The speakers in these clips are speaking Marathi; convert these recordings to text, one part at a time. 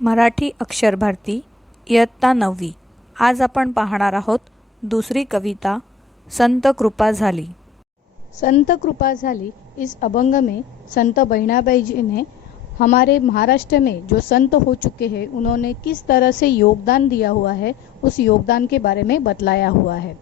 मराठी अक्षर भारती इयत्ता 9वी। आज आपण पाहणार आहोत दूसरी कविता संत कृपा झाली। संत कृपा झाली इस अभंग में संत बहिणाबाई जी ने हमारे महाराष्ट्र में जो संत हो चुके हैं उन्होंने किस तरह से योगदान दिया हुआ है, उस योगदान के बारे में बतलाया हुआ है।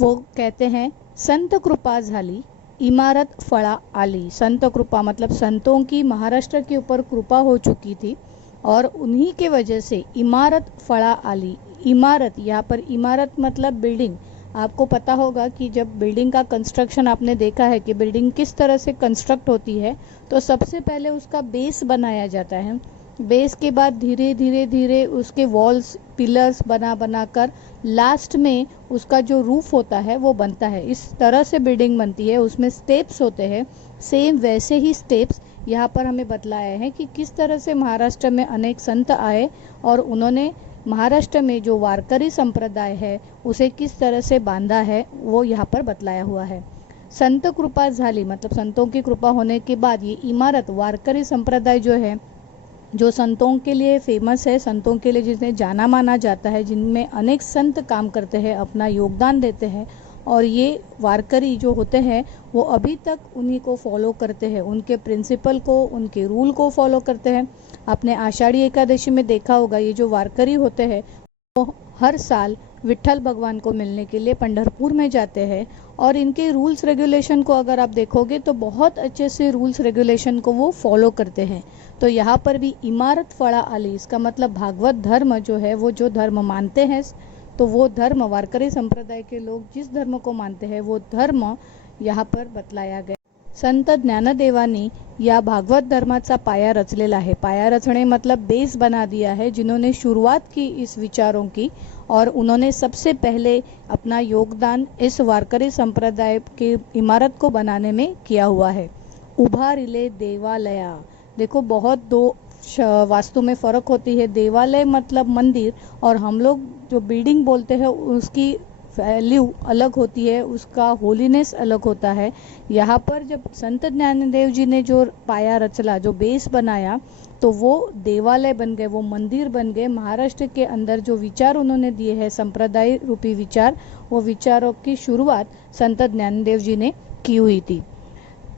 वो कहते हैं, संत कृपा झाली इमारत फळा आली। संत कृपा मतलब संतों की महाराष्ट्र के ऊपर कृपा हो चुकी थी और उन्हीं के वजह से इमारत फळा आली। इमारत, यहाँ पर इमारत मतलब बिल्डिंग। आपको पता होगा कि जब बिल्डिंग का कंस्ट्रक्शन आपने देखा है कि बिल्डिंग किस तरह से कंस्ट्रक्ट होती है, तो सबसे पहले उसका बेस बनाया जाता है। बेस के बाद धीरे धीरे धीरे उसके वॉल्स पिलर्स बना बना कर लास्ट में उसका जो रूफ होता है वो बनता है। इस तरह से बिल्डिंग बनती है, उसमें स्टेप्स होते हैं। सेम वैसे ही स्टेप्स यहाँ पर हमें बतलाया है कि किस तरह से महाराष्ट्र में अनेक संत आए और उन्होंने महाराष्ट्र में जो वारकरी संप्रदाय है उसे किस तरह से बांधा है, वो यहाँ पर बतलाया हुआ है। संत कृपा झाली मतलब संतों की कृपा होने के बाद ये इमारत वारकरी संप्रदाय जो है, जो संतों के लिए फेमस है, संतों के लिए जिन्हें जाना माना जाता है, जिनमें अनेक संत काम करते हैं, अपना योगदान देते हैं, और ये वारकरी जो होते हैं वो अभी तक उन्हीं को फॉलो करते हैं, उनके प्रिंसिपल को, उनके रूल को फॉलो करते हैं। आपने आषाढ़ी एकादशी में देखा होगा, ये जो वारकरी होते हैं वो हर साल विट्ठल भगवान को मिलने के लिए पंढरपुर में जाते हैं और इनके रूल्स रेगुलेशन को अगर आप देखोगे तो बहुत अच्छे से रूल्स रेगुलेशन को वो फॉलो करते हैं। तो यहाँ पर भी इमारत फळा आली, इसका मतलब भागवत धर्म जो है, वो जो धर्म मानते हैं, तो वो धर्म वारकरी संप्रदाय के लोग जिस धर्म को मानते हैं वो धर्म यहाँ पर बतलाया गया। संत ज्ञानदेवानी या भागवत धर्माचा पाया रचलेला है। पाया रचने मतलब बेस बना दिया है, जिन्होंने शुरुआत की इस विचारों की और उन्होंने सबसे पहले अपना योगदान इस वारकरी संप्रदाय की इमारत को बनाने में किया हुआ है। उभारिले देवालया, देखो बहुत दो वास्तु में फ़र्क होती है। देवालय मतलब मंदिर और हम लोग जो बिल्डिंग बोलते हैं उसकी वैल्यू अलग होती है, उसका होलीनेस अलग होता है। यहाँ पर जब संत ज्ञानदेव जी ने जो पाया रचला, जो बेस बनाया, तो वो देवालय बन गए, वो मंदिर बन गए। महाराष्ट्र के अंदर जो विचार उन्होंने दिए हैं, संप्रदाय रूपी विचार, वो विचारों की शुरुआत संत ज्ञानदेव जी ने की हुई थी।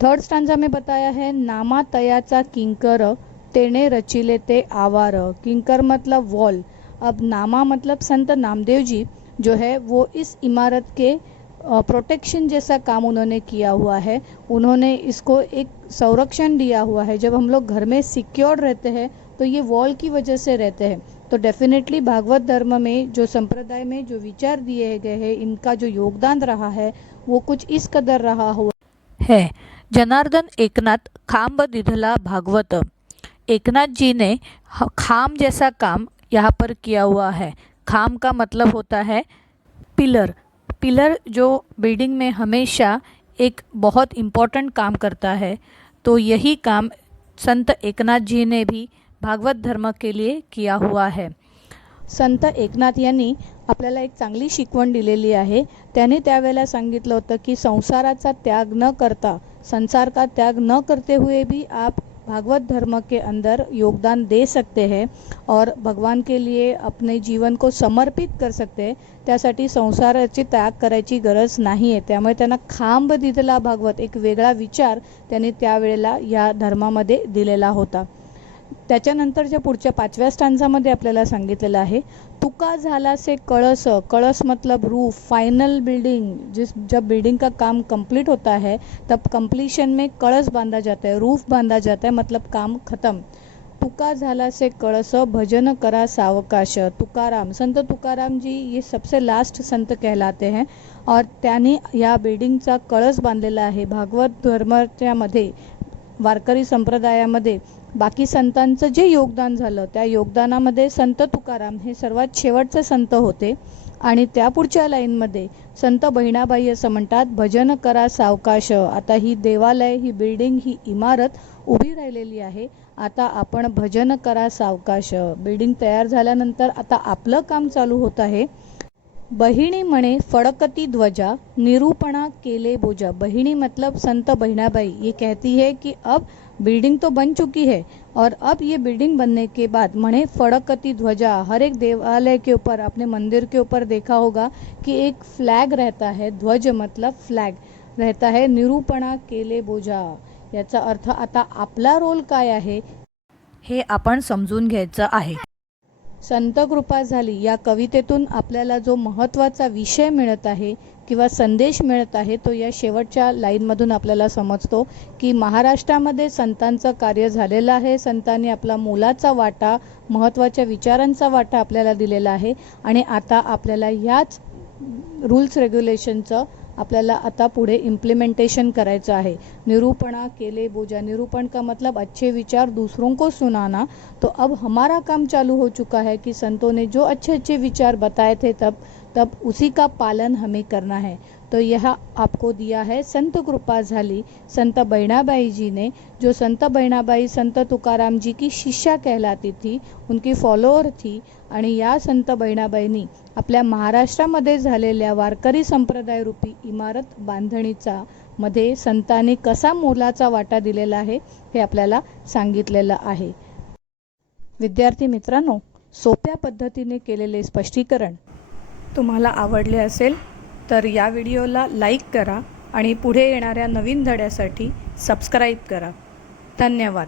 थर्ड स्टांजा में बताया है, नामा तयाचा किंकर तेने रचिले ते आवार। किंकर मतलब वॉल। अब नामा मतलब संत नामदेव जी जो है वो इस इमारत के प्रोटेक्शन जैसा काम उन्होंने किया हुआ है। उन्होंने इसको एक संरक्षण दिया हुआ है। जब हम लोग घर में सिक्योर रहते हैं तो ये वॉल की वजह से रहते हैं। तो डेफिनेटली भागवत धर्म में जो संप्रदाय में जो विचार दिए गए हैं, इनका जो योगदान रहा है वो कुछ इस कदर रहा हुआ है। जनार्दन एकनाथ खांब दिधला भागवत। एकनाथ जी ने खाम जैसा काम यहाँ पर किया हुआ है। खाम का मतलब होता है पिलर। पिलर जो बिल्डिंग में हमेशा एक बहुत इम्पॉर्टेंट काम करता है, तो यही काम संत एकनाथ जी ने भी भागवत धर्म के लिए किया हुआ है। संत एकनाथ यांनी आपल्याला एक चांगली शिकवण दिलेली आहे। त्याने त्यावेळेला सांगितलं होतं की संसाराचा त्याग न करता, संसार का त्याग न करते हुए भी आप भागवत धर्म के अंदर योगदान दे सकते हैं और भगवान के लिए अपने जीवन को समर्पित कर सकते हैं। त्यासाठी संसाराची त्याग करायची गरज नाही आहे। त्यामुळे त्यांना खांब दिधला भागवत, एक वेगळा विचार त्यांनी त्यावेळेला या धर्मामध्ये दिलेला होता। त्याच्यानंतरच्या पुढच्या 5व्या स्टांजामध्ये आपल्याला सांगितलेलं आहे, तुका झाला से कळस। कळस मतलब रूफ, फाइनल बिल्डिंग। जब बिल्डिंग का काम कंप्लीट होता है तब कंप्लीशन में कळस बांधा जाता है, रूफ बांधा जाता है, मतलब काम खत्म। तुका झाला से कळस भजन करा सावकाश। तुकाराम, संत तुकाराम जी ये सबसे लास्ट संत कहलाते हैं और त्यांनी या बिल्डिंगचा कळस बांधलेला आहे। भागवत धर्माच्या मध्ये, वारकरी संप्रदायामध्ये बाकी संतांचं जे योगदान झालं त्या योगदानामध्ये संत तुकाराम हे सर्वात शेवटचे संत होते। आणि त्या पुढच्या लाईनमध्ये संत बहिणाबाई असं म्हणतात, भजन करा सावकाश। आता ही देवालय, ही बिल्डिंग, ही इमारत उभी राहिलेली आहे, आता आपण भजन करा सावकाश। बिल्डिंग तयार झाल्यानंतर आता आपलं काम चालू होत आहे। बहिणी म्हणे फड़कती ध्वजा, निरूपणा केले बोझा। बहिणी मतलब संत बहिणाबाई ये कहती है कि अब बिल्डिंग तो बन चुकी है और अब ये बिल्डिंग बनने के बाद म्हणे फड़कती ध्वजा, हर एक देवालय के ऊपर, आपने मंदिर के ऊपर देखा होगा कि एक फ्लैग रहता है, ध्वज मतलब फ्लॅग रहता है, निरूपणा केले बोझा। याचा अर्थ आता आपला रोल काय आहे हे आपण समजून घ्यायचं आहे। संत कृपा झाली या कवितेतून आपल्याला जो महत्त्वाचा विषय मिळत आहे किंवा संदेश मिळत आहे तो या शेवटच्या लाईनमधून आपल्याला समजतो की महाराष्ट्रामध्ये संतांचं कार्य झालेलं आहे। संतांनी आपला मोलाचा वाटा, महत्त्वाच्या विचारांचा वाटा आपल्याला दिलेला आहे आणि आता आपल्याला ह्याच रूल्स रेग्युलेशनचं आपल्याला आता पुढे इम्प्लीमेंटेशन करायचं है। निरूपणा केले बोझा, निरूपण का मतलब अच्छे विचार दूसरों को सुनाना। तो अब हमारा काम चालू हो चुका है कि संतों ने जो अच्छे अच्छे विचार बताए थे तब उसी का पालन हमें करना है। तो यह आपको दिया है संत कृपा झाली संत बहिणाबाई जी ने, जो संत बहिणाबाई संत तुकाराम जी की शिष्या कहलाती थी, उनकी फॉलोअर थी आणि या संत बहिणाबाईंनी आपल्या महाराष्ट्रामध्ये झालेल्या वारकरी संप्रदाय रूपी इमारत बांधणीचा मध्ये संतांनी कसा मोलाचा वाटा दिलेला आहे हे आपल्याला सांगितलेलं आहे। विद्यार्थी मित्रांनो, सोप्या पद्धतीने केलेले स्पष्टीकरण तुम्हाला आवडले असेल तर या व्हिडिओला लाईक करा आणि पुढे येणाऱ्या नवीन धड्यासाठी सबस्क्राईब करा। धन्यवाद।